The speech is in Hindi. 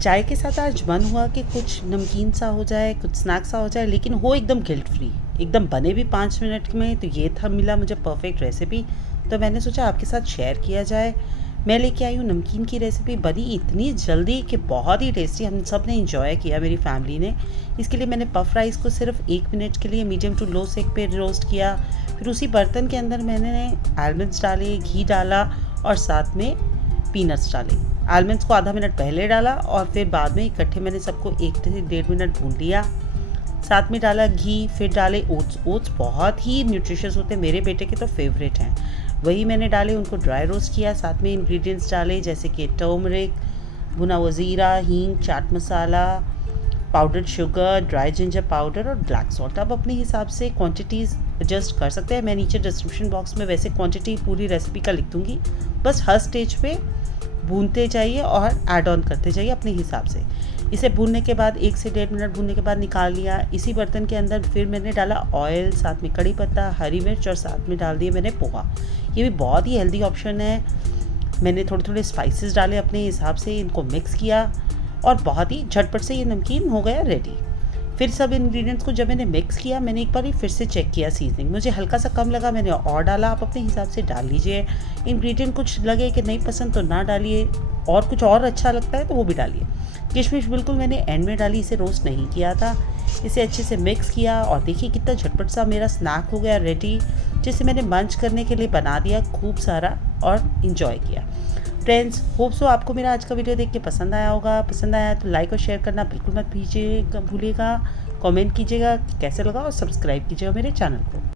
चाय के साथ आज मन हुआ कि कुछ नमकीन सा हो जाए, कुछ स्नैक्स सा हो जाए, लेकिन हो एकदम गिल्ट फ्री, एकदम बने भी 5 मिनट में। तो ये था मिला मुझे परफेक्ट रेसिपी, तो मैंने सोचा आपके साथ शेयर किया जाए। मैं लेके आई हूँ नमकीन की रेसिपी, बनी इतनी जल्दी कि बहुत ही टेस्टी, हम सब ने इंजॉय किया, मेरी फैमिली ने। इसके लिए मैंने पफ राइस को सिर्फ 1 मिनट के लिए मीडियम टू लो सेक पे रोस्ट किया। फिर उसी बर्तन के अंदर मैंने आलमंड्स डाले, घी डाला और साथ में पीनट्स डाले। आलमंड्स को आधा मिनट पहले डाला और फिर बाद में इकट्ठे मैंने सबको 1 से 1.5 मिनट भून लिया। साथ में डाला घी, फिर डाले ओट्स। ओट्स बहुत ही न्यूट्रिशियस होते हैं, मेरे बेटे के तो फेवरेट हैं। वही मैंने डाले, उनको ड्राई रोस्ट किया। साथ में इंग्रेडिएंट्स डाले जैसे कि टर्मरिक, भुना हुआ ज़ीरा, हींग, chaat masala, powdered sugar, dry ginger powder और ब्लैक सॉल्ट। आप अपने हिसाब से क्वांटिटीज़ एडजस्ट कर सकते हैं। मैं नीचे डिस्क्रिप्शन बॉक्स में वैसे क्वांटिटी पूरी रेसिपी का लिख दूँगी। बस हर स्टेज पे भूनते जाइए और ऐड ऑन करते जाइए अपने हिसाब से। इसे भूनने के बाद 1 से 1.5 मिनट भूनने के बाद निकाल लिया। इसी बर्तन के अंदर फिर मैंने डाला ऑयल, साथ में कड़ी पत्ता, हरी मिर्च और साथ में डाल दिए मैंने पोहा। ये भी बहुत ही हेल्दी ऑप्शन है। मैंने थोड़े थोड़े स्पाइसेस डाले अपने हिसाब से, इनको मिक्स किया और बहुत ही झटपट से ये नमकीन हो गया रेडी। फिर सब इंग्रेडिएंट्स को जब मैंने मिक्स किया, मैंने एक बार फिर से चेक किया सीजनिंग, मुझे हल्का सा कम लगा, मैंने और डाला। आप अपने हिसाब से डाल लीजिए। इंग्रेडिएंट कुछ लगे कि नहीं पसंद तो ना डालिए, और कुछ और अच्छा लगता है तो वो भी डालिए। किशमिश बिल्कुल मैंने एंड में डाली, इसे रोस्ट नहीं किया था। इसे अच्छे से मिक्स किया और देखिए कितना झटपट सा मेरा स्नैक हो गया रेडी, जिसे मैंने मंच करने के लिए बना दिया खूब सारा और इन्जॉय किया। फ्रेंड्स, होप सो आपको मेरा आज का वीडियो देख के पसंद आया होगा। पसंद आया तो लाइक और शेयर करना बिल्कुल मत भूलिएगा। कमेंट कीजिएगा कि कैसे लगा और सब्सक्राइब कीजिएगा मेरे चैनल को।